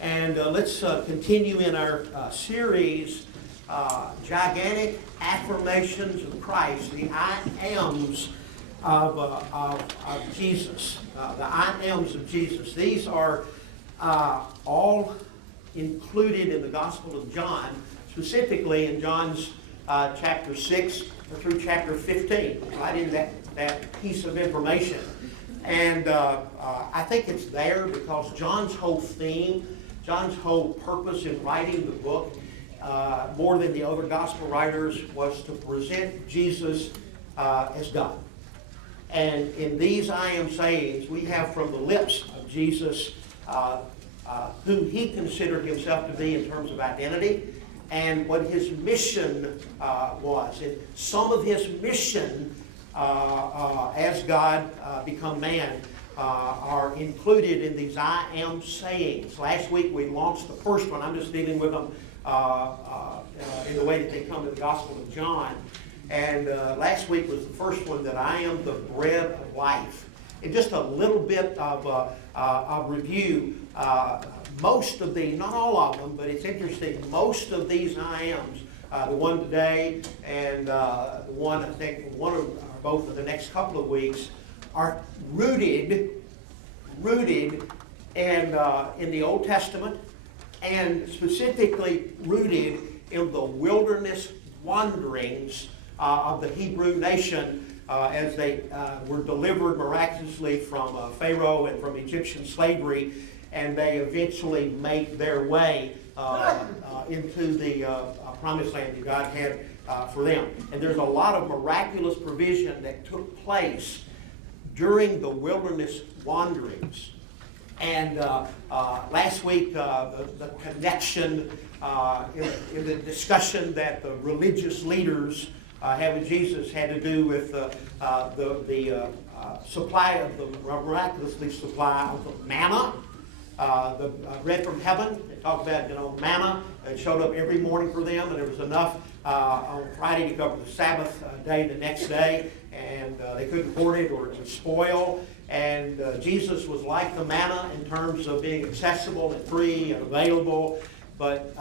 And let's continue in our series, Gigantic Affirmations of Christ, the I Ams of Jesus. The I Ams of Jesus. These are all included in the Gospel of John, specifically in John's chapter 6 through chapter 15, right in that piece of information. And I think it's there because John's whole theme, John's whole purpose in writing the book, more than the other gospel writers, was to present Jesus as God. And in these I am sayings, we have from the lips of Jesus who he considered himself to be in terms of identity and what his mission was. And some of his mission as God become man are included in these I am sayings. Last week we launched the first one. I'm just dealing with them in the way that they come to the Gospel of John. And last week was the first one, that I am the bread of life. And just a little bit of review. Most of these, not all of them, but it's interesting, most of these I ams, the one today and the one, I think, one or both of the next couple of weeks, are rooted in the Old Testament, and specifically rooted in the wilderness wanderings of the Hebrew nation as they were delivered miraculously from Pharaoh and from Egyptian slavery, and they eventually make their way into the promised land that God had for them. And there's a lot of miraculous provision that took place during the wilderness wanderings. And last week, the connection in the discussion that the religious leaders having Jesus had to do with the supply of the miraculously supply of the manna, the bread from heaven. They talked about manna. It showed up every morning for them, and there was enough on Friday to cover the Sabbath day the next day, and they couldn't hoard it or it would spoil. And Jesus was like the manna in terms of being accessible and free and available. But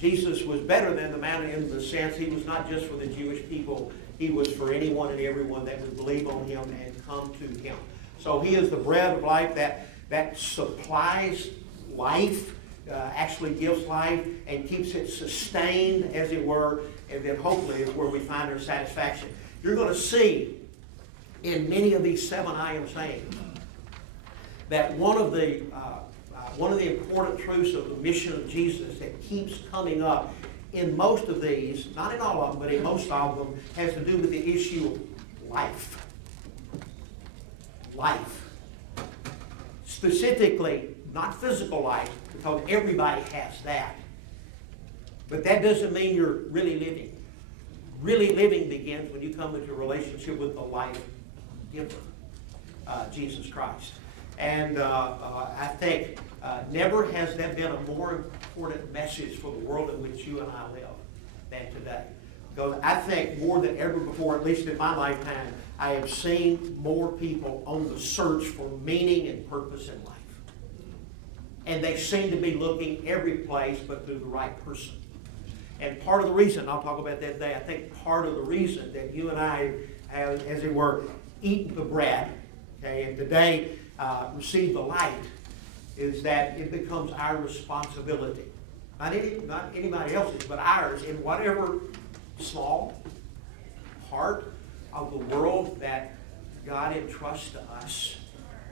Jesus was better than the manna in the sense he was not just for the Jewish people. He was for anyone and everyone that would believe on him and come to him. So he is the bread of life that supplies life, actually gives life and keeps it sustained, as it were, and then hopefully is where we find our satisfaction. You're going to see in many of these 7 I am sayings that one of the important truths of the mission of Jesus that keeps coming up in most of these, not in all of them, but in most of them, has to do with the issue of life. Life. Specifically, not physical life, because everybody has that. But that doesn't mean you're really living. Really living begins when you come into a relationship with the life giver, Jesus Christ. And I think never has there been a more important message for the world in which you and I live than today. Because I think more than ever before, at least in my lifetime, I have seen more people on the search for meaning and purpose in life. And they seem to be looking every place but through the right person. And part of the reason, I'll talk about that today, I think part of the reason that you and I have, as it were, eaten the bread, okay, and today receive the light, is that it becomes our responsibility. Not anybody else's, but ours, in whatever small part of the world that God entrusts to us.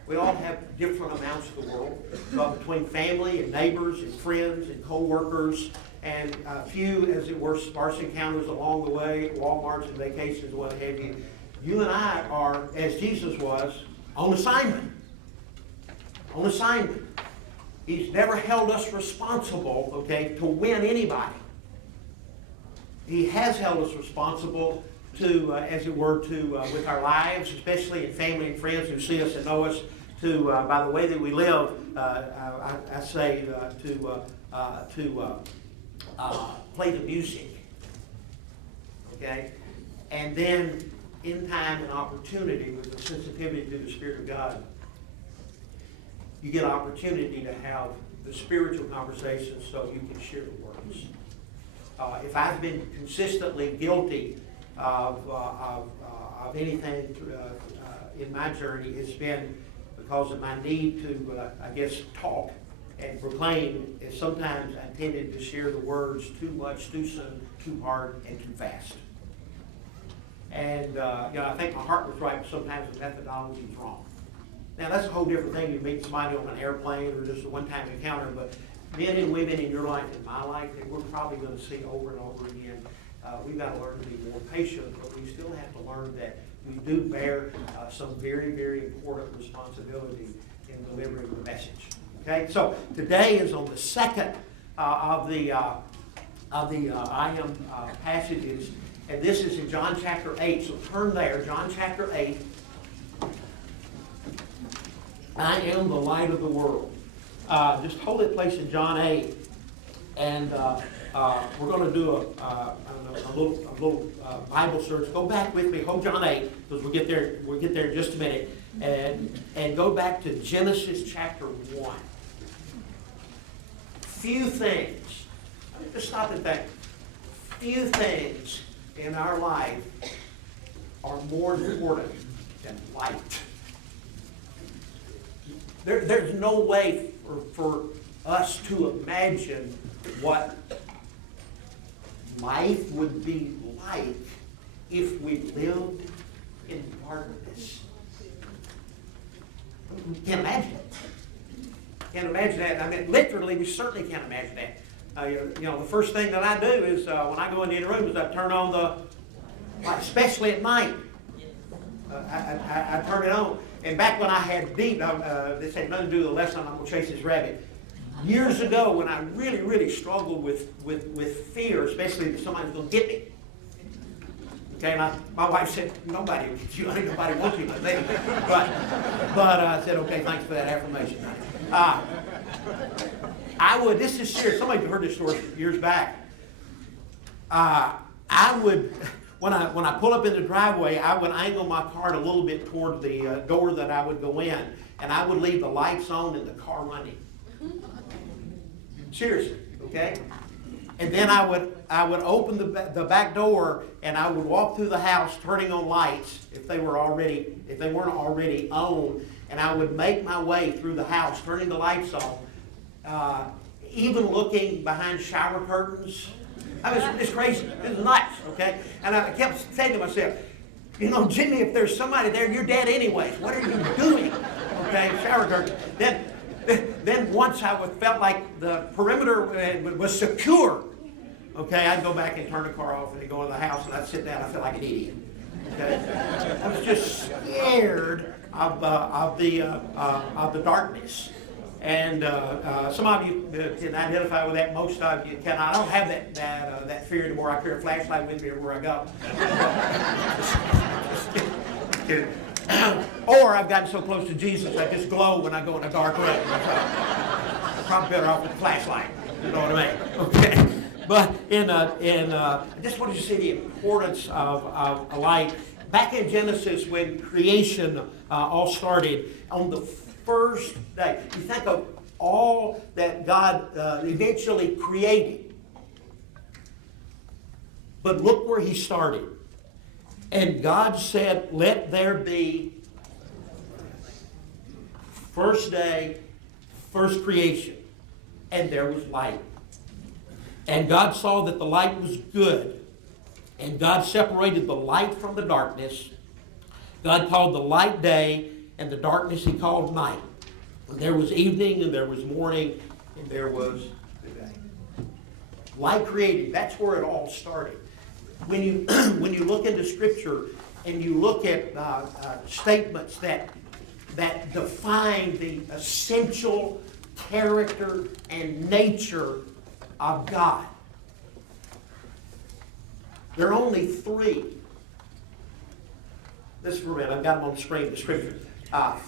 We all have different amounts of the world, but between family and neighbors and friends and co-workers and a few, as it were, sparse encounters along the way, Walmarts and vacations and what have you. You and I are, as Jesus was, on assignment. On assignment. He's never held us responsible, okay, to win anybody. He has held us responsible to, as it were, to with our lives, especially in family and friends who see us and know us, to by the way that we live. I say to play the music, okay, and then in time and opportunity with the sensitivity to the Spirit of God. you get opportunity to have the spiritual conversation so you can share the words. If I've been consistently guilty of anything in my journey, it's been because of my need to, talk and proclaim. And sometimes I tended to share the words too much, too soon, too hard, and too fast. And I think my heart was right, but sometimes the methodology was wrong. Now that's a whole different thing. You meet somebody on an airplane or just a one-time encounter, but men and women in your life, in my life, that we're probably going to see over and over again. We've got to learn to be more patient, but we still have to learn that we do bear some very, very important responsibility in delivering the message. Okay, so today is on the second of the I am passages, and this is in John chapter 8. So turn there, John chapter 8. I am the light of the world. Just hold that place in John 8, and we're going to do a little Bible search. Go back with me. Hold John 8, because we'll get there in just a minute, and go back to Genesis chapter 1. Few things. Just stop and think. Few things in our life are more important than light. There's no way for us to imagine what life would be like if we lived in darkness. We can't imagine it. Can't imagine that. I mean, literally, we certainly can't imagine that. The first thing that I do is when I go into any room is I turn on the light, especially at night. I turn it on. And back when I had deep, this had nothing to do with the lesson, I'm going to chase this rabbit. Years ago, when I really, really struggled with fear, especially that somebody's going to get me. Okay, and my wife said, nobody will get you. I think nobody wants you but me. But I said, okay, thanks for that affirmation. This is serious. Somebody heard this story years back. I would, when I pull up in the driveway, I would angle my car a little bit toward the door that I would go in, and I would leave the lights on and the car running. Seriously, okay? And then I would open the back door, and I would walk through the house turning on lights if they weren't already on, and I would make my way through the house turning the lights on, even looking behind shower curtains. It's crazy. It's nuts, okay? And I kept saying to myself, Jimmy, if there's somebody there, you're dead anyways. What are you doing? Okay, shower curtain. Then once I felt like the perimeter was secure, okay, I'd go back and turn the car off and go in the house, and I'd sit down. I felt like an idiot. Okay, I was just scared of the darkness. And some of you can identify with that. Most of you can. I don't have that fear anymore. I carry a flashlight with me everywhere I go. Or I've gotten so close to Jesus, I just glow when I go in a dark room. I'm probably better off with a flashlight. You know what I mean? Okay. But I just wanted to see the importance of a light. Back in Genesis, when creation all started, on the first day, you think of all that God eventually created. But look where He started. And God said, let there be first day, first creation. And there was light. And God saw that the light was good. And God separated the light from the darkness. God called the light day, and the darkness He called night. And there was evening, and there was morning, and there was the day. Light created. That's where it all started. When you look into Scripture and you look at statements that define the essential character and nature of God, there are only three. This is for a minute. I've got them on the screen. The Scripture.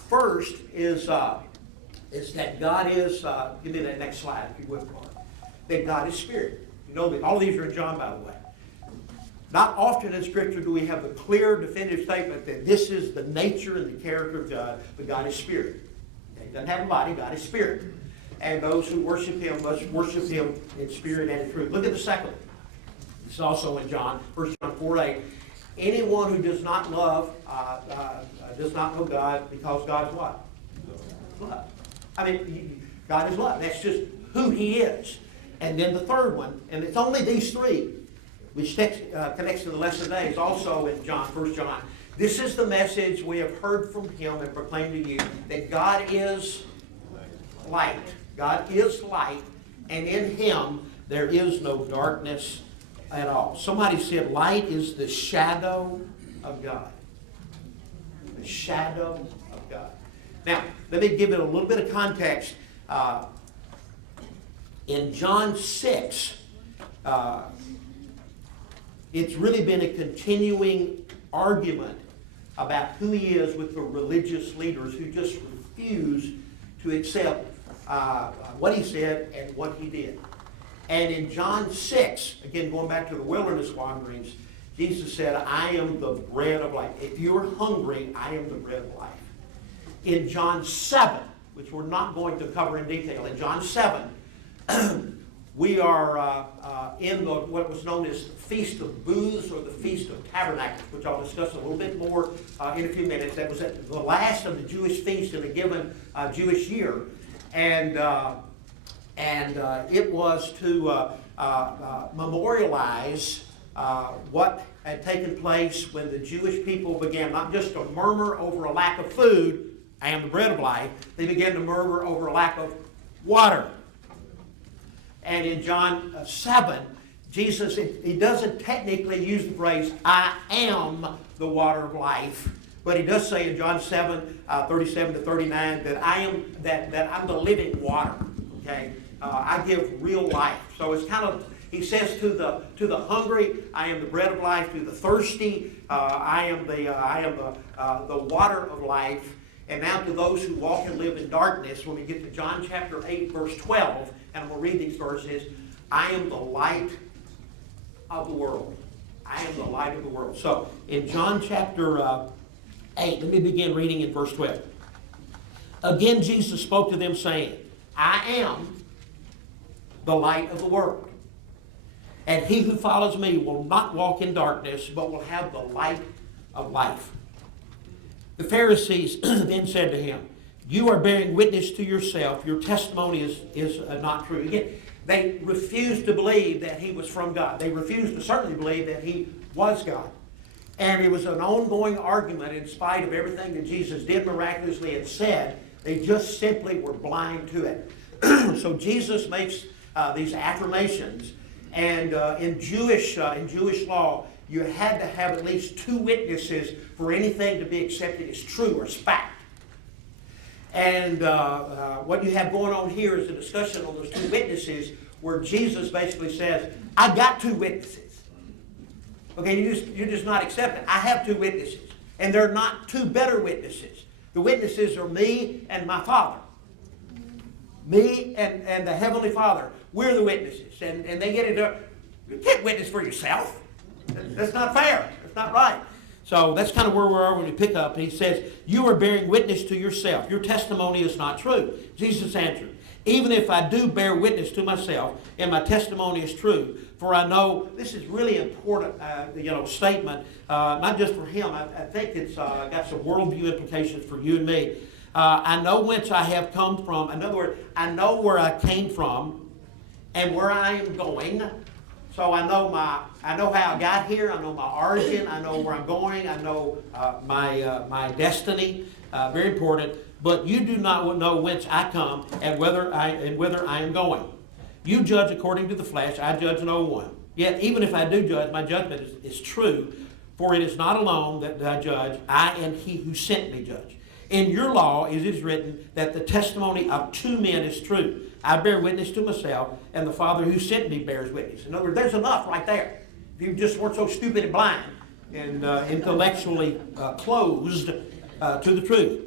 First is that God is. Give me that next slide, if you would, Mark. That God is Spirit. You know that all these are in John, by the way. Not often in Scripture do we have the clear, definitive statement that this is the nature and the character of God, but God is Spirit. Okay? doesn't have a body. God is spirit. And those who worship him must worship him in spirit and in truth. Look at the second one. This is also in John, 1 John 4:8. Anyone who does not love does not know God, because God is what? Love. I mean, God is love. That's just who he is. And then the third one, and it's only these three, which connects to the lesson today, is also in John, 1 John. This is the message we have heard from him and proclaimed to you, that God is light. God is light, and in him there is no darkness at all. Somebody said light is the shadow of God. The shadow of God. Now, let me give it a little bit of context. In John 6, it's really been a continuing argument about who he is with the religious leaders who just refuse to accept what he said and what he did. And in John 6, again going back to the wilderness wanderings, Jesus said, I am the bread of life. If you're hungry, I am the bread of life. In John 7, which we're not going to cover in detail, in John 7, we are in what was known as the Feast of Booths or the Feast of Tabernacles, which I'll discuss a little bit more in a few minutes. That was at the last of the Jewish feasts in a given Jewish year. And it was to memorialize what had taken place when the Jewish people began not just to murmur over a lack of food, I am the bread of life, they began to murmur over a lack of water. And in John 7, Jesus, he doesn't technically use the phrase, I am the water of life. But he does say in John 7, 37 to 39, that I'm the living water. Okay? I give real life. So it's kind of, he says to the hungry, I am the bread of life. To the thirsty, I am the water of life. And now to those who walk and live in darkness, when we get to John chapter 8, verse 12, and we'll read these verses, I am the light of the world. I am the light of the world. So in John chapter 8, let me begin reading in verse 12. Again Jesus spoke to them, saying, I am the light of the world. And he who follows me will not walk in darkness, but will have the light of life. The Pharisees then said to him, you are bearing witness to yourself. Your testimony is not true. Again, they refused to believe that he was from God. They refused to certainly believe that he was God. And it was an ongoing argument in spite of everything that Jesus did miraculously and said. They just simply were blind to it. So Jesus makes these affirmations. And in Jewish law, you had to have at least two witnesses for anything to be accepted as true or as fact. And what you have going on here is a discussion on those two witnesses where Jesus basically says, I got two witnesses. Okay, you're just not accepting. I have two witnesses. And they're not two better witnesses. The witnesses are me and my Father. Me and the Heavenly Father. We're the witnesses. And they get it up. You can't witness for yourself. That's not fair. That's not right. So that's kind of where we are when we pick up. And he says, you are bearing witness to yourself. Your testimony is not true. Jesus answered, even if I do bear witness to myself, and my testimony is true, for I know, this is really important, statement, not just for him. I think it's got some worldview implications for you and me. I know whence I have come from. In other words, I know where I came from and where I am going. So I know how I got here. I know my origin. I know where I'm going. I know my destiny. Very important. But you do not know whence I come and whither I am going. You judge according to the flesh. I judge no one. Yet even if I do judge, my judgment is true. For it is not alone that I judge. I and he who sent me judge. In your law it is written that the testimony of two men is true. I bear witness to myself, and the Father who sent me bears witness. In other words, there's enough right there. If you just weren't so stupid and blind and intellectually closed to the truth.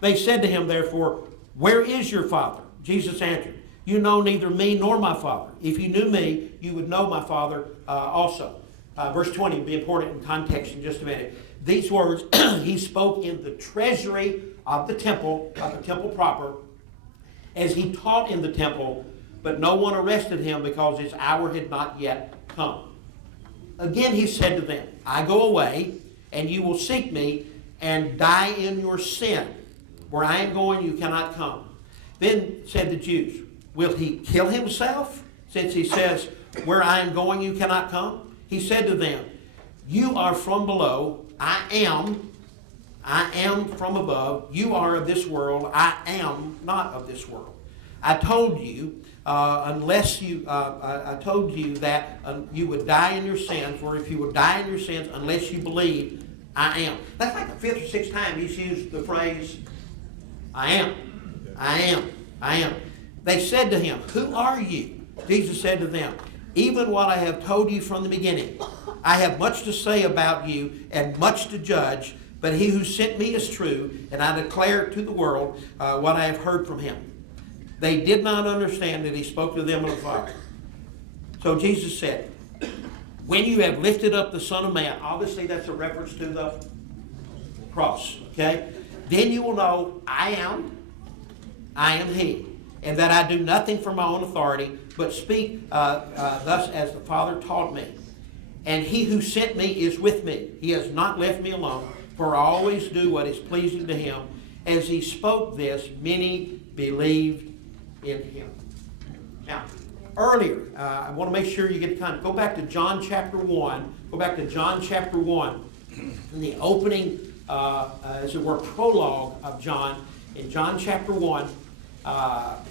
They said to him, therefore, where is your Father? Jesus answered, you know neither me nor my Father. If you knew me, you would know my Father also. Verse 20 will be important in context in just a minute. These words he spoke in the treasury of the temple proper, as he taught in the temple, but no one arrested him because his hour had not yet come. Again he said to them, I go away, and you will seek me, and die in your sin. Where I am going, you cannot come. Then said the Jews, will he kill himself, since he says, where I am going, you cannot come? He said to them, you are from below, I am from above. You are of this world, I am not of this world. I told you, I told you that you would die in your sins, for if you would die in your sins, unless you believe, I am. That's like the fifth or sixth time he's used the phrase, I am, I am, I am. They said to him, who are you? Jesus said to them, even what I have told you from the beginning. I have much to say about you and much to judge, but he who sent me is true, and I declare to the world what I have heard from him. They did not understand that he spoke to them of the Father. So Jesus said, when you have lifted up the Son of Man, obviously that's a reference to the cross, okay? Then you will know I am he, and that I do nothing from my own authority, but speak thus as the Father taught me. And he who sent me is with me. He has not left me alone, for I always do what is pleasing to him. As he spoke this, many believed in him. Now, earlier, I want to make sure you get time. Go back to John chapter 1. Go back to John chapter 1. In the opening, as it were, prologue of John, in John chapter 1,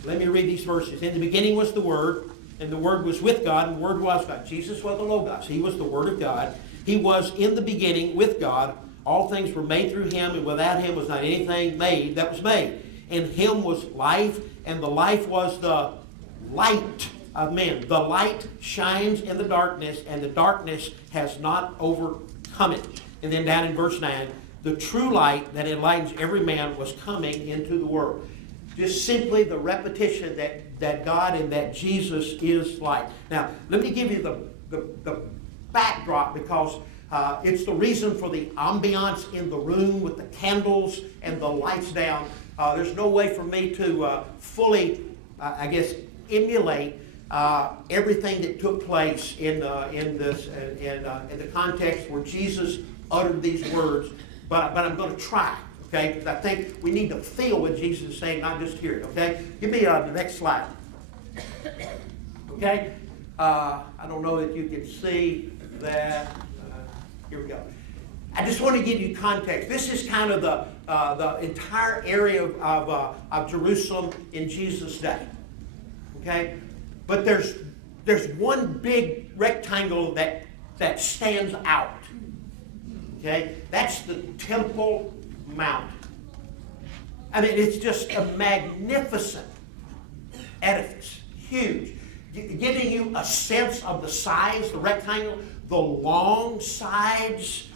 let me read these verses. In the beginning was the Word, and the Word was with God, and the Word was God. Jesus was the Logos. He was the Word of God. He was in the beginning with God. All things were made through him, and without him was not anything made that was made. In him was life, and the life was the light of men. The light shines in the darkness, and the darkness has not overcome it. And then down in verse 9, the true light that enlightens every man was coming into the world. Just simply the repetition that God and that Jesus is light. Now, let me give you the backdrop, because it's the reason for the ambiance in the room with the candles and the lights down. There's no way for me to fully, emulate everything that took place in the context where Jesus uttered these words, but I'm going to try. Okay, because I think we need to feel what Jesus is saying, not just hear it. Okay, give me the next slide. Okay, I don't know if you can see that. Here we go. I just want to give you context. This is kind of the entire area of Jerusalem in Jesus' day. Okay, but there's one big rectangle that stands out. Okay, that's the Temple Mount. I mean, it's just a magnificent edifice, huge, giving you a sense of the size, the rectangle. The long sides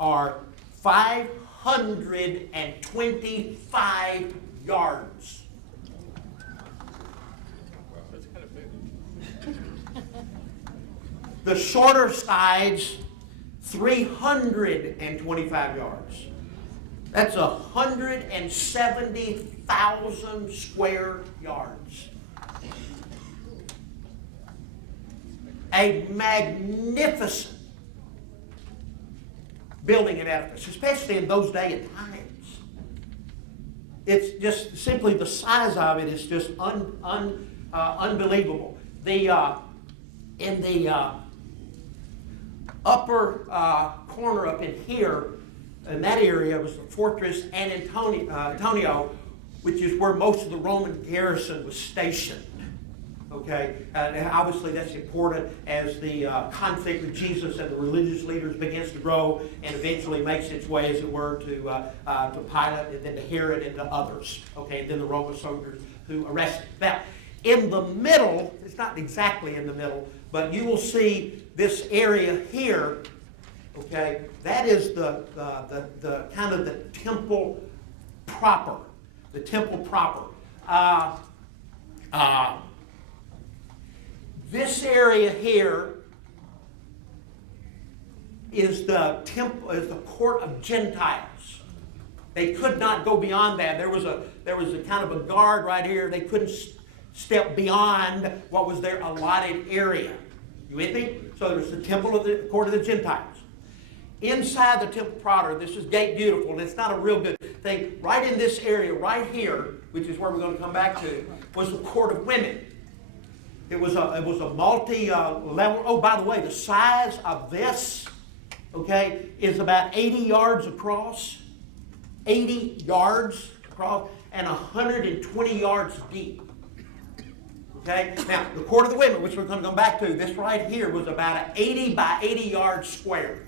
are 525 yards. That's kind of big. The shorter sides, 325 yards. That's 170,000 square yards. A magnificent building and edifice, especially in those day and times. It's just simply the size of it is just unbelievable. In the upper corner up in here, in that area, was the fortress Antonio, which is where most of the Roman garrison was stationed. Okay, and obviously that's important as the conflict with Jesus and the religious leaders begins to grow and eventually makes its way, as it were, to Pilate and then to Herod and to others. Okay, and then the Roman soldiers who arrested. Now, in the middle, it's not exactly in the middle, but you will see this area here. Okay, that is the kind of the temple proper. The temple proper. This area here is the temple, is the court of Gentiles. They could not go beyond that. There was a kind of a guard right here. They couldn't step beyond what was their allotted area. You with me? So there was the temple of the court of the Gentiles. Inside the temple proper, this is Gate Beautiful, and it's not a real good thing. Right in this area, right here, which is where we're going to come back to, was the court of women. It was a multi-level. Oh, by the way, the size of this, okay, is about 80 yards across. 80 yards across and 120 yards deep. Okay? Now, the court of the women, which we're going to come back to, this right here was about an 80 by 80 yard square.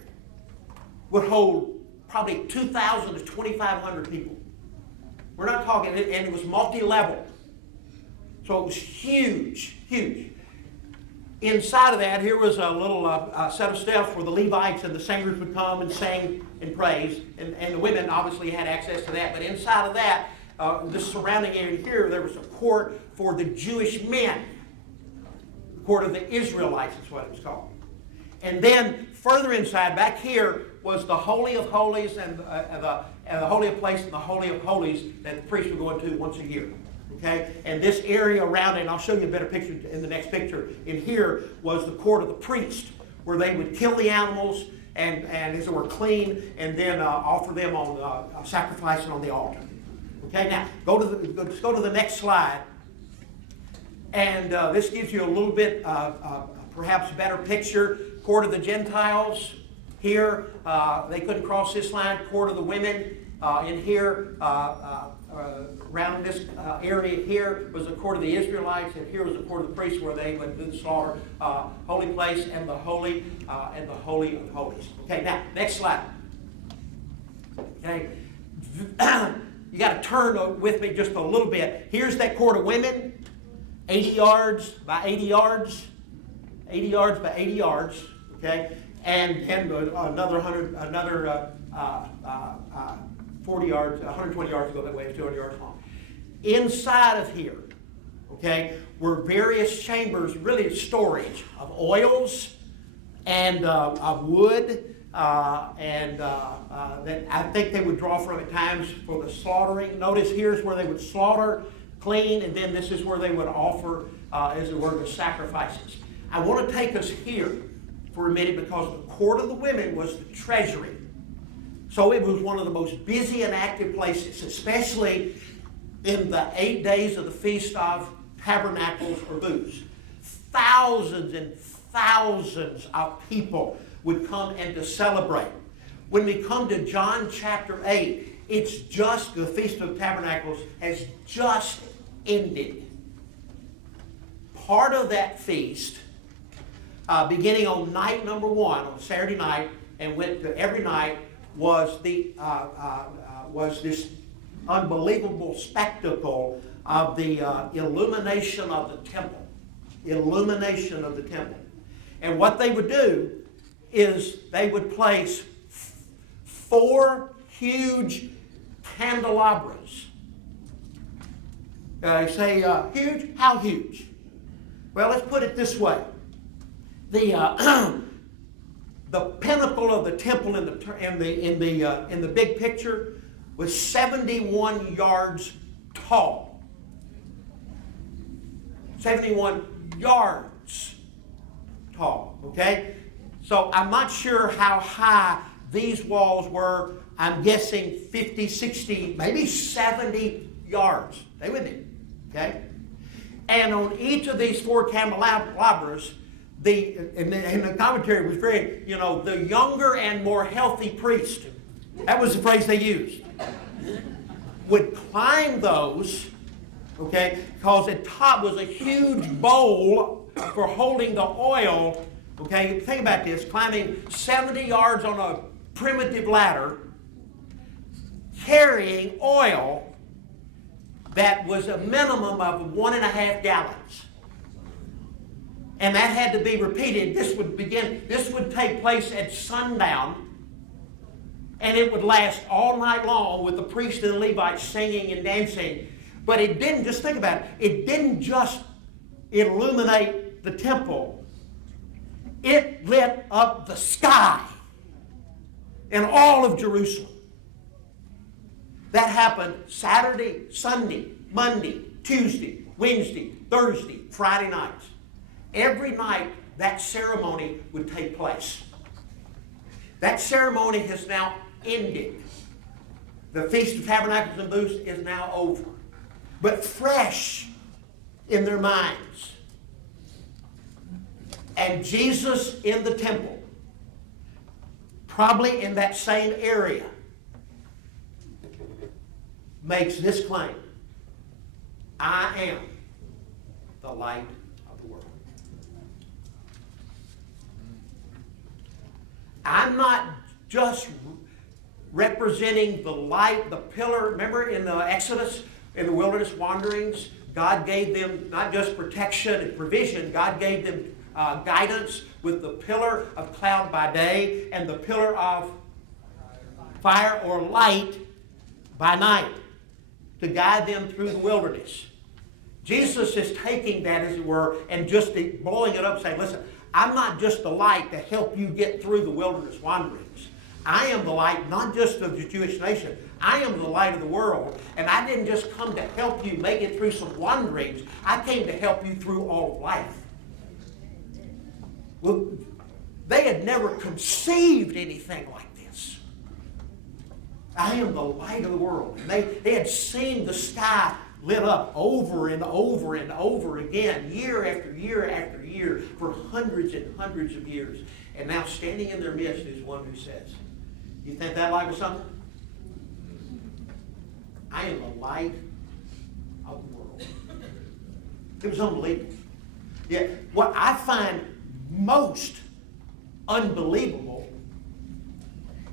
Would hold probably 2,000 to 2,500 people. We're not talking, and it was multi-level. So it was huge, huge. Inside of that, here was a little set of steps where the Levites and the singers would come and sing and praise. And the women obviously had access to that. But inside of that, this surrounding area here, there was a court for the Jewish men. The court of the Israelites is what it was called. And then further inside, back here, was the Holy of Holies and the Holy of Place and the Holy of Holies that the priests would go into once a year. Okay? And this area around it, and I'll show you a better picture in the next picture, in here was the court of the priest, where they would kill the animals and as it were clean, and then offer them on sacrificing on the altar. Okay, now let's go to the next slide. And this gives you a little bit perhaps better picture. Court of the Gentiles here, they couldn't cross this line. Court of the women in here, around this area here was the court of the Israelites, and here was the court of the priests where they would do the slaughter, holy place and the holy of holies. Okay, now next slide. Okay, you got to turn with me just a little bit. Here's that court of women, 80 yards by 80 yards, 80 yards by 80 yards. Okay, and another 40 yards, 120 yards to go that way, it's 200 yards long. Inside of here, okay, were various chambers, really storage of oils and of wood, and that I think they would draw from at times for the slaughtering. Notice here's where they would slaughter, clean, and then this is where they would offer, as it were, the sacrifices. I want to take us here for a minute because the court of the women was the treasury. So it was one of the most busy and active places, especially in the 8 days of the Feast of Tabernacles or Booths. Thousands and thousands of people would come and to celebrate. When we come to John chapter 8, it's just, the Feast of Tabernacles has just ended. Part of that feast, beginning on night number 1, on Saturday night, and went to every night, was this unbelievable spectacle of the illumination of the temple. Illumination of the temple. And what they would do is they would place 4 huge candelabras. Say huge? How huge? Well, let's put it this way. The pinnacle of the temple in the big picture was 71 yards tall. 71 yards tall. Okay? So I'm not sure how high these walls were. I'm guessing 50, 60, maybe 70 yards. They would be. Okay? And on each of these 4 candelabras, and the commentary was very, the younger and more healthy priest, that was the phrase they used, would climb those, okay, because at top was a huge bowl for holding the oil, okay. Think about this, climbing 70 yards on a primitive ladder, carrying oil that was a minimum of 1.5 gallons. And that had to be repeated. This would take place at sundown, and it would last all night long with the priest and the Levites singing and dancing. But it didn't, just think about it, it didn't just illuminate the temple. It lit up the sky in all of Jerusalem. That happened Saturday, Sunday, Monday, Tuesday, Wednesday, Thursday, Friday nights. Every night that ceremony would take place. That ceremony has now ended. The Feast of Tabernacles and Booths is now over. But fresh in their minds. And Jesus in the temple, probably in that same area, makes this claim: I am the light of the world. I'm not just representing the light, the pillar. Remember in the Exodus, in the wilderness wanderings, God gave them not just protection and provision, God gave them guidance with the pillar of cloud by day and the pillar of fire or light by night to guide them through the wilderness. Jesus is taking that, as it were, and just blowing it up, saying, listen, I'm not just the light to help you get through the wilderness wanderings. I am the light not just of the Jewish nation. I am the light of the world. And I didn't just come to help you make it through some wanderings. I came to help you through all of life. Well, they had never conceived anything like this. I am the light of the world. And they had seen the sky lit up over and over and over again, year after year after year, for hundreds and hundreds of years. And now standing in their midst is one who says, you think that light was something? I am the light of the world. It was unbelievable. Yet what I find most unbelievable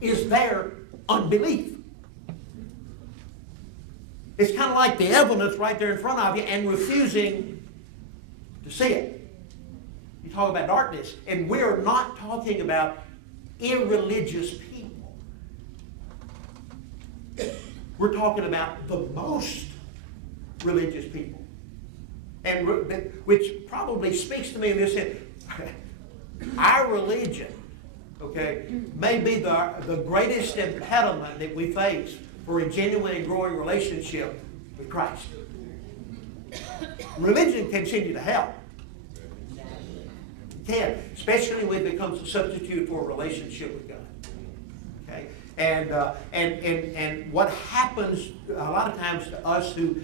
is their unbelief. It's kind of like the evidence right there in front of you and refusing to see it. You talk about darkness, and we're not talking about irreligious people. We're talking about the most religious people. And which probably speaks to me in this sense. Our religion, okay, may be the greatest impediment that we face for a genuine and growing relationship with Christ. Religion can send you to hell. It can, especially when it becomes a substitute for a relationship with God. Okay? And what happens a lot of times to us who,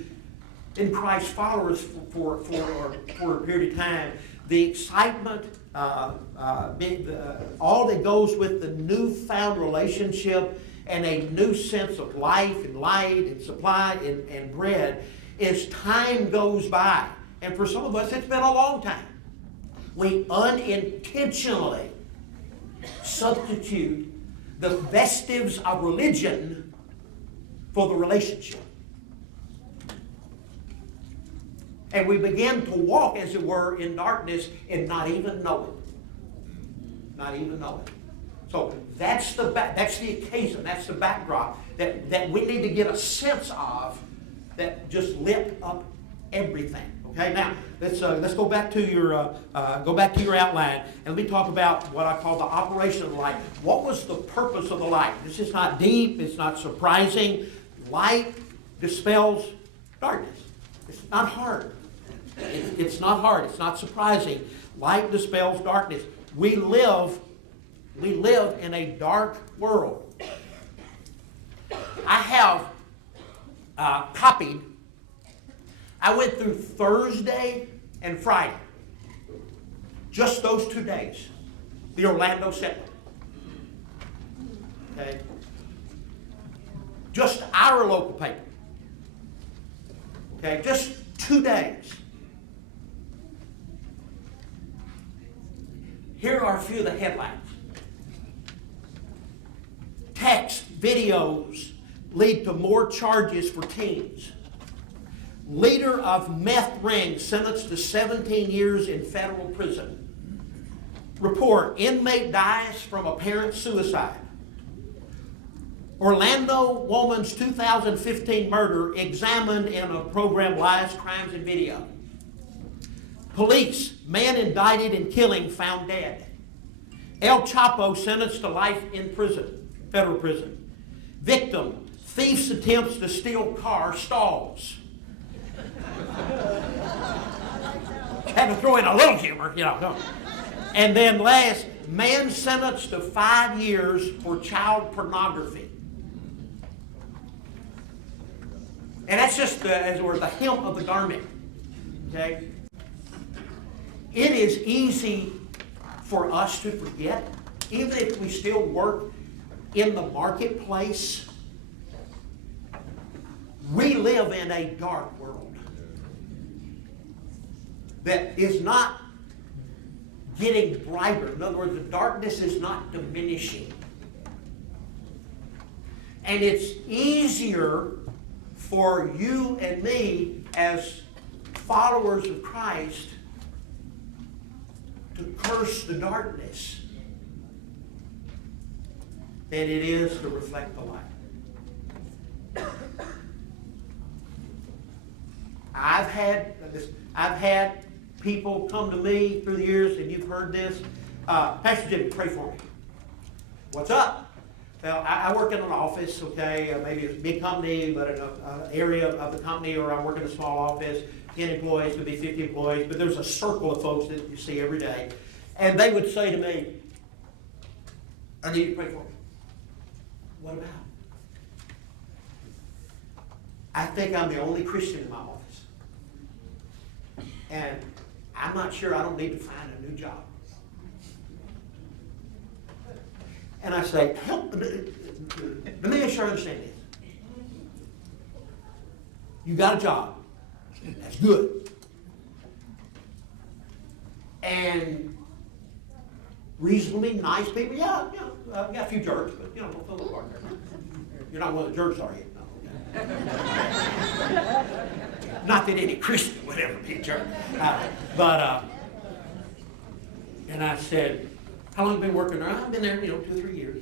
in Christ, followers for a period of time, the excitement, all that goes with the newfound relationship and a new sense of life and light and supply and bread, as time goes by, and for some of us it's been a long time, we unintentionally substitute the vestiges of religion for the relationship. And we begin to walk, as it were, in darkness and not even know it. Not even know it. So that's the occasion, that's the backdrop that we need to get a sense of that just lit up everything. Okay, now let's go back to your outline, and let me talk about what I call the operation of the light. What was the purpose of the light? This is not deep. It's not surprising. Light dispels darkness. It's not hard. It's not hard. It's not surprising. Light dispels darkness. We live in a dark world. I have copied. I went through Thursday and Friday, just those 2 days, the Orlando Sentinel. Okay, just our local paper. Okay, just 2 days. Here are a few of the headlines. Text, videos lead to more charges for teens. Leader of meth ring sentenced to 17 years in federal prison. Report, inmate dies from apparent suicide. Orlando woman's 2015 murder examined in a program, Lies, Crimes, and Video. Police, man indicted in killing found dead. El Chapo sentenced to life in prison, federal prison. Victim, Thief's attempts to steal car stalls. Had to throw in a little humor, No. And then last, man sentenced to 5 years for child pornography. And that's just as it were, the hem of the garment. Okay? It is easy for us to forget, even if we still work in the marketplace, we live in a dark world that is not getting brighter. In other words, the darkness is not diminishing. And it's easier for you and me as followers of Christ to curse the darkness than it is to reflect the light. I've had people come to me through the years, and you've heard this. Pastor Jimmy, pray for me. What's up? Well, I work in an office, okay, maybe it's a big company, but in an area of the company, or I work in a small office, 10 employees, could be 50 employees, but there's a circle of folks that you see every day. And they would say to me, I need you to pray for me. What about? I think I'm the only Christian in my office. And I'm not sure, I don't need to find a new job. And I say, help, let me make sure I understand this. You got a job. That's good. And reasonably nice people, yeah, we got a few jerks, but don't fall apart. You're not one of the jerks, are you? No. Not that any Christian would ever be a jerk. And I said, how long have you been working there? I've been there, 2 or 3 years.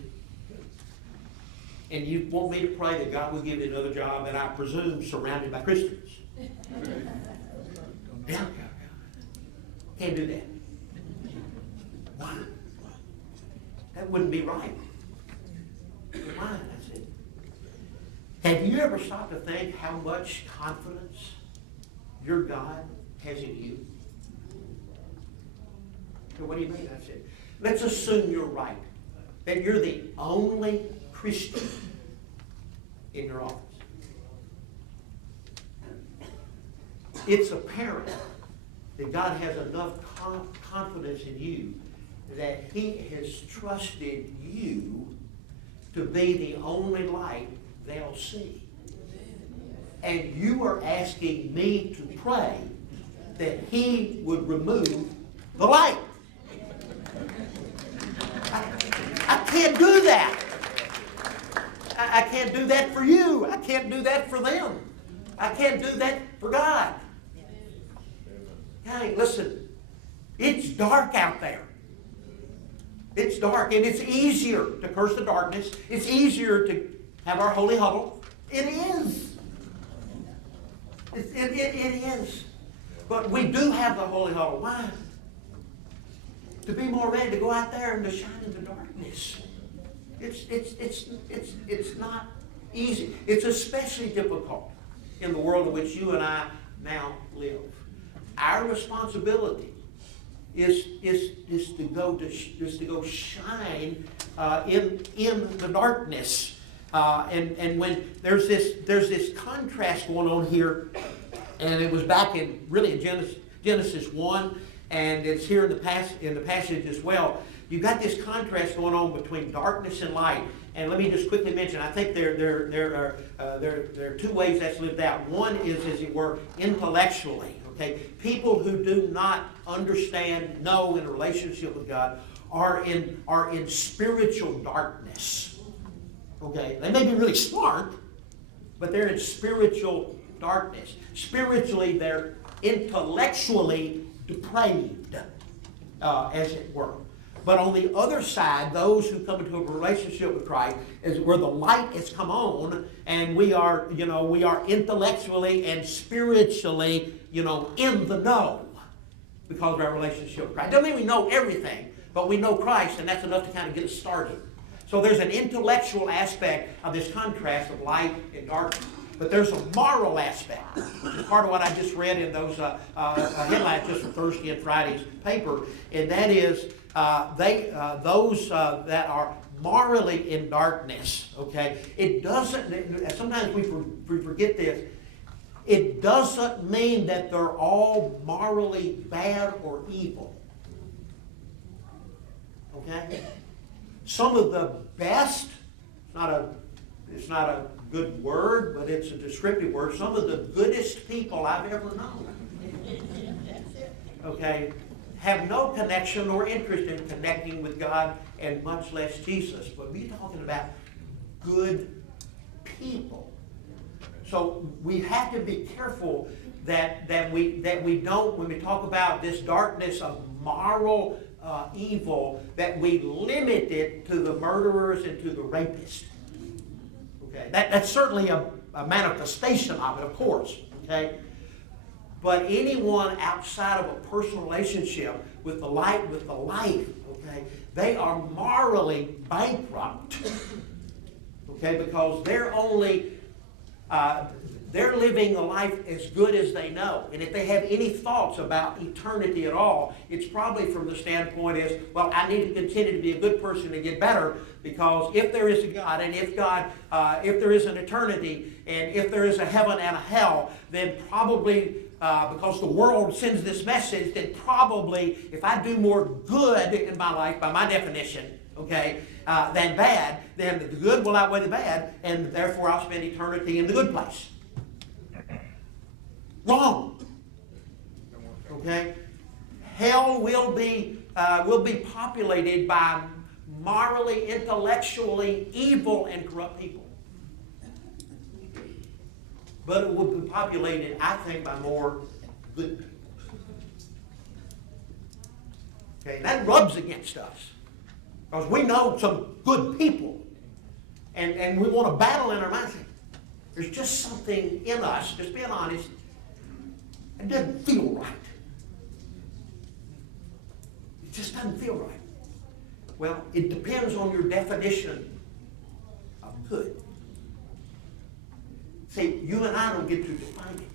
And you want me to pray that God will give you another job, and I presume surrounded by Christians. Yeah. Can't do that. Why? That wouldn't be right. Why? I said, have you ever stopped to think how much confidence your God has in you? So what do you mean? I said, let's assume you're right, that you're the only Christian in your office. It's apparent that God has enough confidence in you that He has trusted you to be the only light they'll see. And you are asking me to pray that He would remove the light. I can't do that. I can't do that for you. I can't do that for them. I can't do that for God. Hey, listen, it's dark out there. It's dark, and it's easier to curse the darkness. It's easier to have our holy huddle. It is. It is. But we do have the holy huddle. Why? To be more ready to go out there and to shine in the darkness. It's not easy. It's especially difficult in the world in which you and I now live. Our responsibility is to go shine in the darkness. And when there's this contrast going on here, and it was back in Genesis 1, and it's here in the passage as well. You've got this contrast going on between darkness and light. And let me just quickly mention, I think there are two ways that's lived out. One is, as it were, intellectually. Okay, people who do not understand, know, in a relationship with God are in spiritual darkness. Okay, they may be really smart, but they're in spiritual darkness. Spiritually, they're intellectually depraved, as it were. But on the other side, those who come into a relationship with Christ is where the light has come on, and we are intellectually and spiritually, in the know because of our relationship with Christ. Doesn't mean we know everything, but we know Christ, and that's enough to kind of get us started. So there's an intellectual aspect of this contrast of light and darkness. But there's a moral aspect, which is part of what I just read in those headlines just for Thursday and Friday's paper, and that is those that are morally in darkness. Okay, it doesn't. Sometimes we forget this. It doesn't mean that they're all morally bad or evil. Okay, some of the best. It's not a good word, but it's a descriptive word. Some of the goodest people I've ever known, okay, have no connection or interest in connecting with God, and much less Jesus. But we're talking about good people. So we have to be careful that we don't, when we talk about this darkness of moral evil, that we limit it to the murderers and to the rapists. Okay, that's certainly a manifestation of it, of course. Okay, but anyone outside of a personal relationship with the light, with the life, okay, they are morally bankrupt. Okay, because they're living a life as good as they know. And if they have any thoughts about eternity at all, it's probably from the standpoint is, well, I need to continue to be a good person and get better, because if there is a God, and if there is an eternity, and if there is a heaven and a hell, then probably, because the world sends this message, then probably if I do more good in my life, by my definition, okay, than bad, then the good will outweigh the bad, and therefore I'll spend eternity in the good place. Wrong. Okay? Hell will be populated by morally, intellectually evil and corrupt people. But it will be populated, I think, by more good people. Okay, that rubs against us. Because we know some good people. And we want to battle in our minds. There's just something in us, just being honest, it doesn't feel right. It just doesn't feel right. Well, it depends on your definition of good. See, you and I don't get to define it.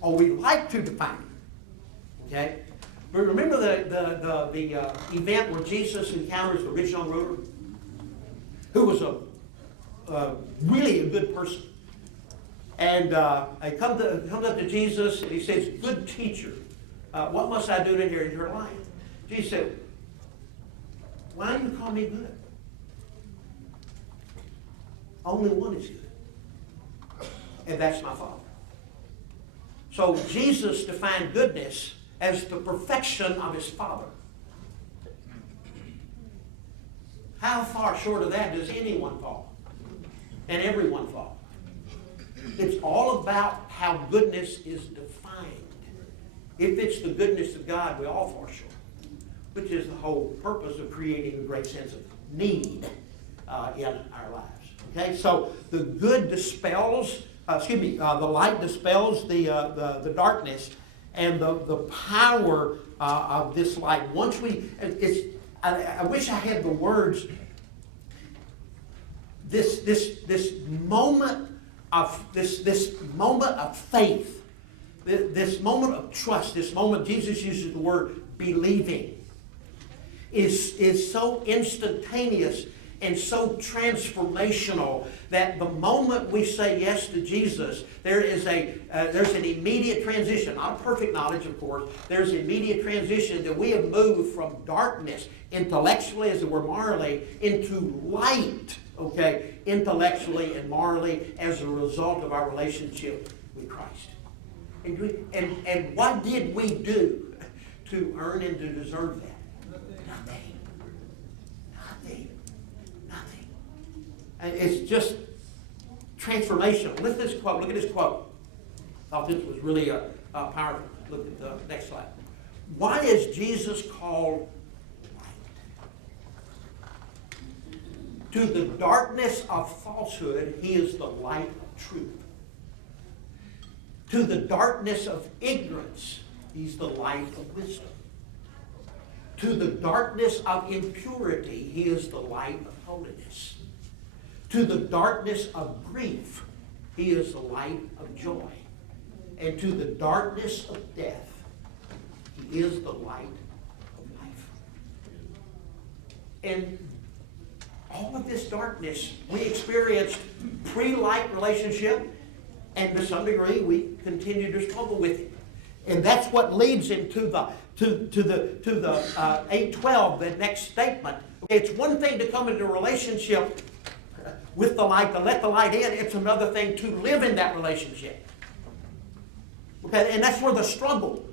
Or we like to define it. Okay? But remember the event where Jesus encounters the rich young ruler, who was really a good person. And he comes up to Jesus and he says, "Good teacher, what must I do to inherit your life?" Jesus said, "Why do you call me good? Only one is good, and that's my Father." So Jesus defined goodness as the perfection of his Father. How far short of that does anyone fall? And everyone fall? It's all about how goodness is defined. If it's the goodness of God, we all fall short, which is the whole purpose of creating a great sense of need in our lives. Okay, so the good dispels, the light dispels the darkness, and the power of this light. Once I wish I had the words. This moment of faith, this moment of trust, this moment Jesus uses the word believing, is so instantaneous and so transformational that the moment we say yes to Jesus, there's an immediate transition, not a perfect knowledge, of course. There's an immediate transition that we have moved from darkness, intellectually as it were morally, into light, okay, intellectually and morally as a result of our relationship with Christ. And what did we do to earn and to deserve that? Nothing. And it's just transformational. Look at this quote. I thought this was really powerful. Look at the next slide. Why is Jesus called light? To the darkness of falsehood, he is the light of truth. To the darkness of ignorance, he's the light of wisdom. To the darkness of impurity, he is the light of holiness. To the darkness of grief, he is the light of joy. And to the darkness of death, he is the light of life. And all of this darkness we experienced pre-light relationship, and to some degree we continue to struggle with it. And that's what leads into the 8:12, the next statement. It's one thing to come into a relationship with the light, to let the light in. It's another thing to live in that relationship. Okay, and that's where the struggle,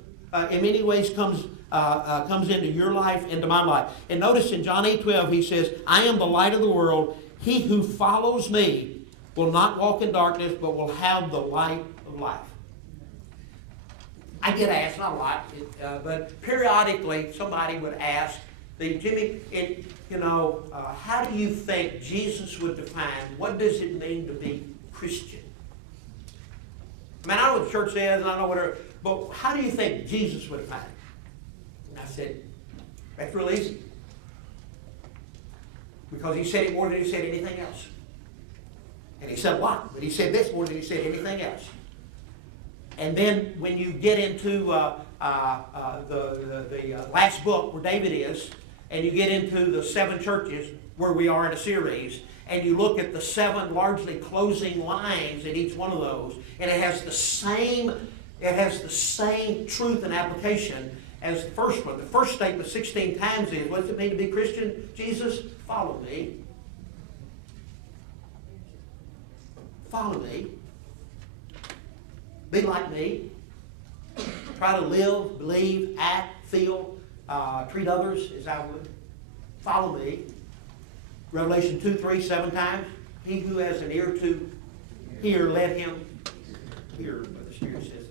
in many ways, comes into your life, into my life. And notice in John 8:12, he says, "I am the light of the world. He who follows me will not walk in darkness, but will have the light of life." I get asked, not a lot, but periodically somebody would ask, Jimmy, how do you think Jesus would define, what does it mean to be Christian? I mean, I know what the church says, and I know whatever, but how do you think Jesus would define it? And I said, that's real easy. Because he said it more than he said anything else. And he said a lot, but he said this more than he said anything else. And then when you get into the last book where David is, and you get into the 7 churches where we are in a series, and you look at the 7 largely closing lines in each one of those, and it has the same truth and application as the first one. The first statement 16 times is, what does it mean to be Christian? Jesus, follow me. Follow me. Be like me. Try to live, believe, act, feel, treat others as I would. Follow me. Revelation 2:3, 7 times. He who has an ear to hear, let him hear what the Spirit says.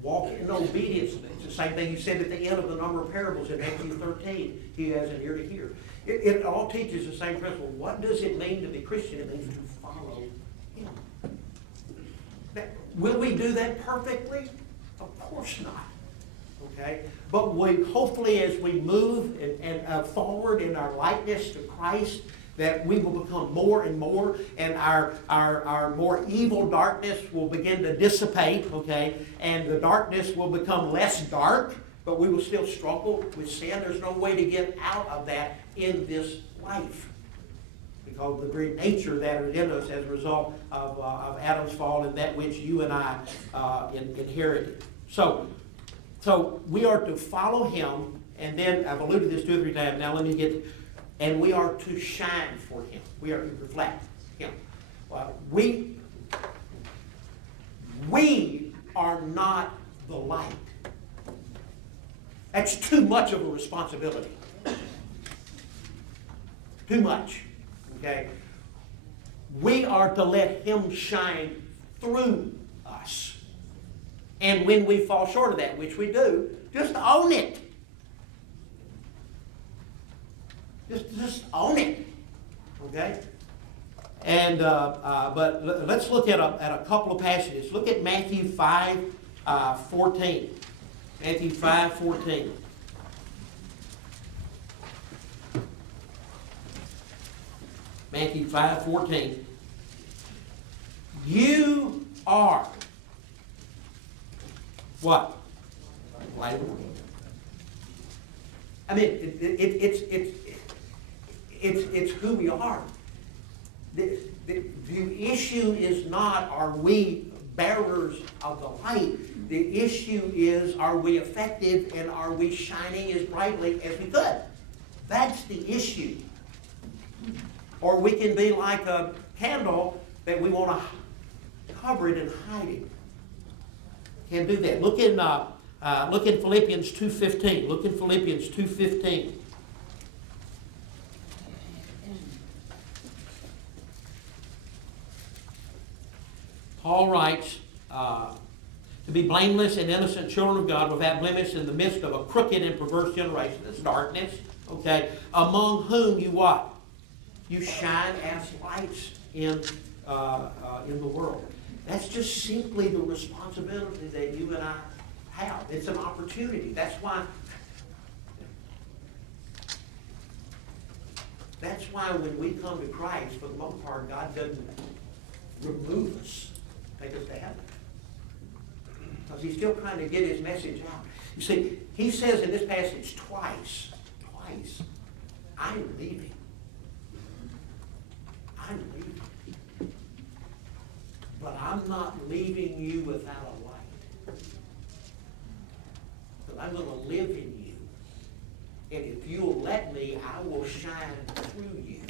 Walk in obedience. It's the same thing he said at the end of the number of parables in Matthew 13. He who has an ear to hear. It all teaches the same principle. What does it mean to be Christian? It means to follow him. Will we do that perfectly? Of course not. Okay? But we hopefully, as we move and forward in our likeness to Christ, that we will become more and more, and our more evil darkness will begin to dissipate, okay? And the darkness will become less dark, but we will still struggle with sin. There's no way to get out of that in this life, because of the very nature that is in us as a result of Adam's fall and that which you and I inherited. So we are to follow him, and then I've alluded to this 2 or 3 times. Now let me get, and we are to shine for him. We are to reflect him. We are not the light. That's too much of a responsibility. Too much. Okay? We are to let him shine through us. And when we fall short of that, which we do, just own it. Just own it. Okay? And but let's look at a couple of passages. Look at Matthew 5:14. Matthew 5:14. Matthew 5:14. You are what? Light of the world. I mean, it's who we are. The issue is not, are we bearers of the light? The issue is, are we effective and are we shining as brightly as we could? That's the issue. Or we can be like a candle that we want to cover it and hide it. Can't do that. Look in Philippians 2:15. Look in Philippians 2:15. Paul writes, to be blameless and innocent children of God without blemish in the midst of a crooked and perverse generation. That's darkness. Okay. Among whom you what? You shine as lights in the world. That's just simply the responsibility that you and I have. It's an opportunity. That's why That's why when we come to Christ, for the most part, God doesn't remove us, take us to heaven. Because he's still trying to get his message out. You see, he says in this passage twice, I'm leaving. I'm leaving. But I'm not leaving you without a light. But I'm going to live in you. And if you'll let me, I will shine through you.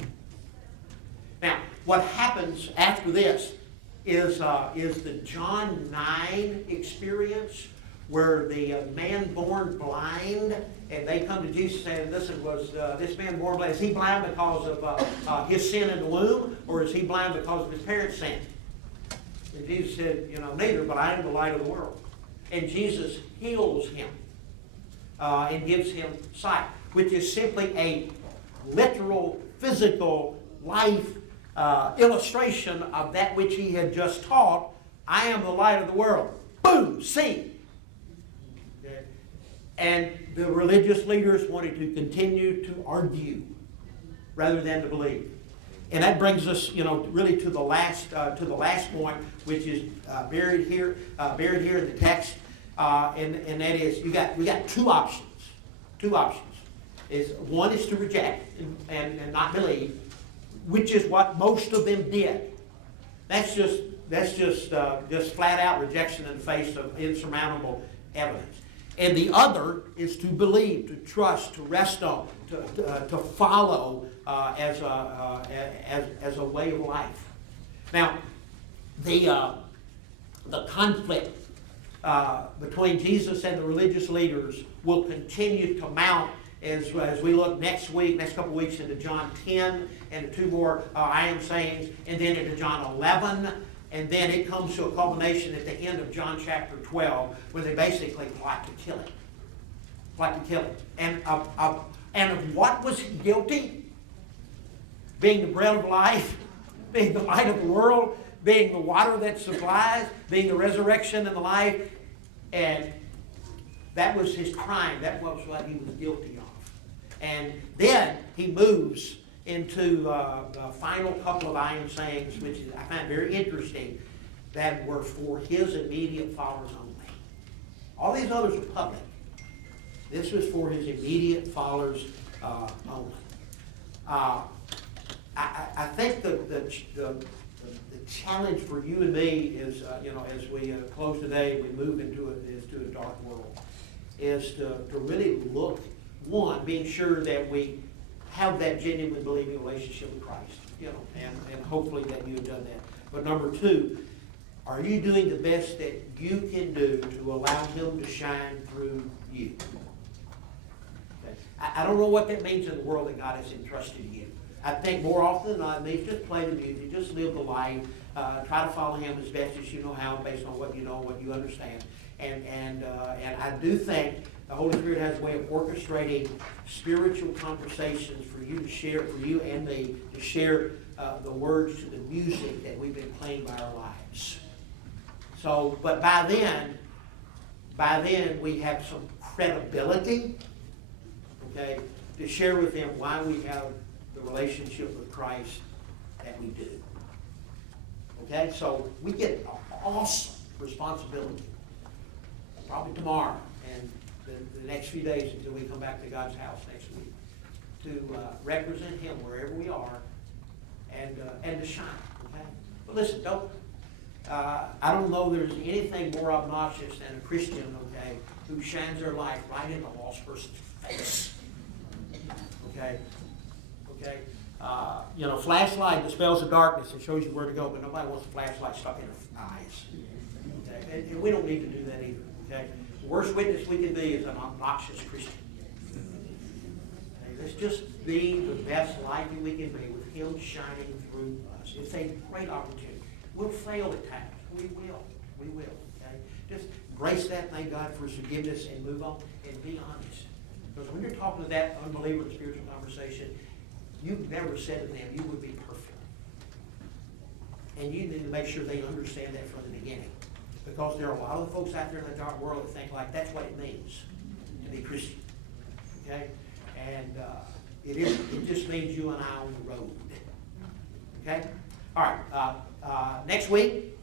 Now, what happens after this is the John 9 experience where the man born blind, and they come to Jesus saying, listen, was this man born blind, is he blind because of his sin in the womb, or is he blind because of his parents' sin? And Jesus said, neither, but I am the light of the world. And Jesus heals him and gives him sight, which is simply a literal, physical life illustration of that which he had just taught. I am the light of the world. Boom, see. Okay. And the religious leaders wanted to continue to argue rather than to believe. And that brings us, really to the last point, which is buried here in the text, and that is we got two options. Two options. One is to reject and not believe, which is what most of them did. That's just flat out rejection in the face of insurmountable evidence. And the other is to believe, to trust, to rest on, to follow as a way of life. Now, the conflict between Jesus and the religious leaders will continue to mount as we look next couple of weeks into John 10 and two more I am sayings, and then into John 11, and then it comes to a culmination at the end of John chapter 12 where they basically plot to kill him. And of what was he guilty? Being the bread of life, being the light of the world, being the water that supplies, being the resurrection and the life. And that was his crime. That was what he was guilty of. And then he moves into the final couple of I am sayings, which I find very interesting, that were for his immediate followers only. All these others are public. This was for his immediate followers only. I think the challenge for you and me is, as we close today, we move into a dark world, is to really look, one, being sure that we have that genuine believing relationship with Christ, and hopefully that you have done that. But number two, are you doing the best that you can do to allow him to shine through you? Okay. I don't know what that means in the world that God has entrusted to you. I think more often than not, it means just play the music, just live the life, try to follow him as best as you know how, based on what you know, what you understand. And I do think the Holy Spirit has a way of orchestrating spiritual conversations for you to share, for you and me to share the words to the music that we've been playing by our lives. So, but by then we have some credibility, okay, to share with them why we have the relationship with Christ that we do. Okay, so we get an awesome responsibility, probably tomorrow and the next few days until we come back to God's house next week, to represent him wherever we are and to shine. Okay, but listen, I don't know there's anything more obnoxious than a Christian, okay, who shines their light right in the lost person's face. Okay. Flashlight dispels the darkness and shows you where to go, but nobody wants a flashlight stuck in their eyes. Okay? And we don't need to do that either. Okay? The worst witness we can be is an obnoxious Christian. Okay? Let's just be the best light that we can be with him shining through us. It's a great opportunity. We'll fail at times. We will. Okay? Just embrace that, thank God for his forgiveness, and move on and be honest. Because when you're talking to that unbeliever in a spiritual conversation, you've never said to them, you would be perfect. And you need to make sure they understand that from the beginning. Because there are a lot of folks out there in the dark world that think like that's what it means to be Christian. Okay? And It just means you and I on the road. Okay? All right. Next week,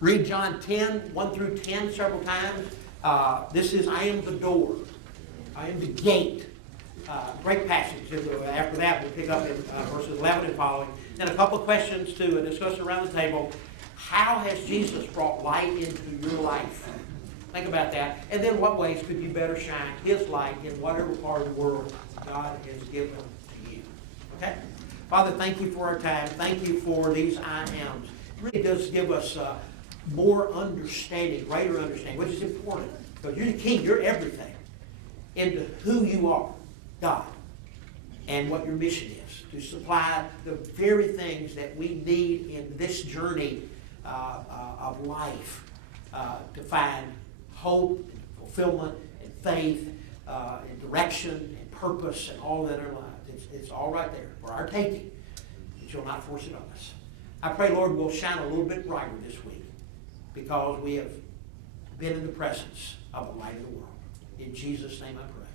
read John 10, 1 through 10 several times. This is, I am the door. I am the gate. Great passage. After that, we'll pick up in verses 11 and following. Then a couple of questions to discuss around the table. How has Jesus brought light into your life? Think about that. And then what ways could you better shine His light in whatever part of the world God has given to you? Okay? Father, thank you for our time. Thank you for these I ams. It really does give us more understanding, greater understanding, which is important. Because you're the king, you're everything, into who you are, God, and what your mission is, to supply the very things that we need in this journey of life, to find hope and fulfillment and faith and direction and purpose and all that in our lives. It's all right there for our taking, but you'll not force it on us. I pray, Lord, we'll shine a little bit brighter this week because we have been in the presence of the light of the world. In Jesus' name I pray.